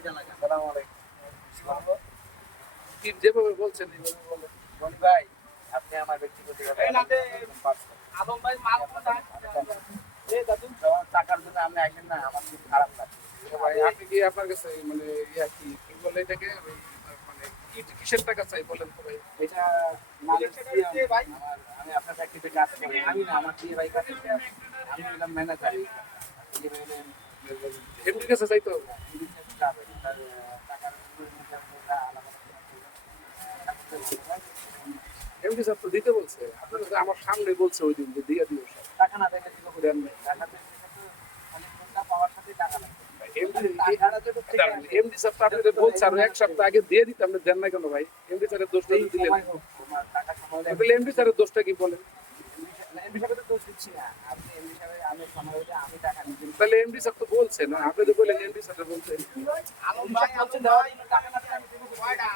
আসসালামু আলাইকুম। কি যেভাবে বলছেন এইভাবে বলেন। রনি ভাই, আপনি আমার ব্যক্তিগত আলম ভাই মাল টাকার জন্য আপনি আইসেন না, আমার খুব খারাপ লাগে। ভাই আপনি কি আপনার কাছে মানে ইয়া কি বলে এটাকে ওই মানে কিসের টাকা চাই বলেন তো ভাই? এটা ভাই আমি আপনার চাকরিতে কাজ করি। আমি না, আমার দিয়ে ভাই কাজ করে। আমি হলাম ম্যানেজার। এমডির কাছে চাইতে হবে। এমডির কাছে যাবে না। তার টাকার এমডি স্যার তো দিতে বলছে। আপনার কাছে আমার সামনে বলছে ওই দিন যে দিয়ে দিও সব। টাকা না দিলে কি করে দেন নাই? টাকা দিলে তো খালি কোনটা পাওয়ার সাথে টাকা লাগবে। এমডি স্যার তো আপনাদের বলছে আর এক সপ্তাহ আগে দিয়ে দিতে আপনি দেন না কেন ভাই? এমডি স্যারের দোষটা দিলেন। তাহলে এমডি স্যারের দোষটা কি বলেন? এমডি সাহেবের তো দোষ দিচ্ছি না। আপনি এমডি সাহেবের আমি সময় হলে আমি টাকা নিতে। তাহলে এমডি স্যার তো বলছে না, আপনি তো বললেন এমডি স্যার বলছে। আলম ভাই বলছে দেওয়ার জন্য টাকা না দিলে আমি দেব কয়টা?